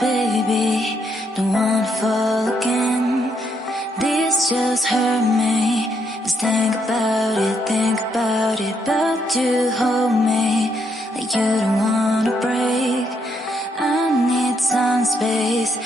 baby, don't wanna fall again. This just hurt me. Just think about it, but you hold me like you don't wanna break. I need some space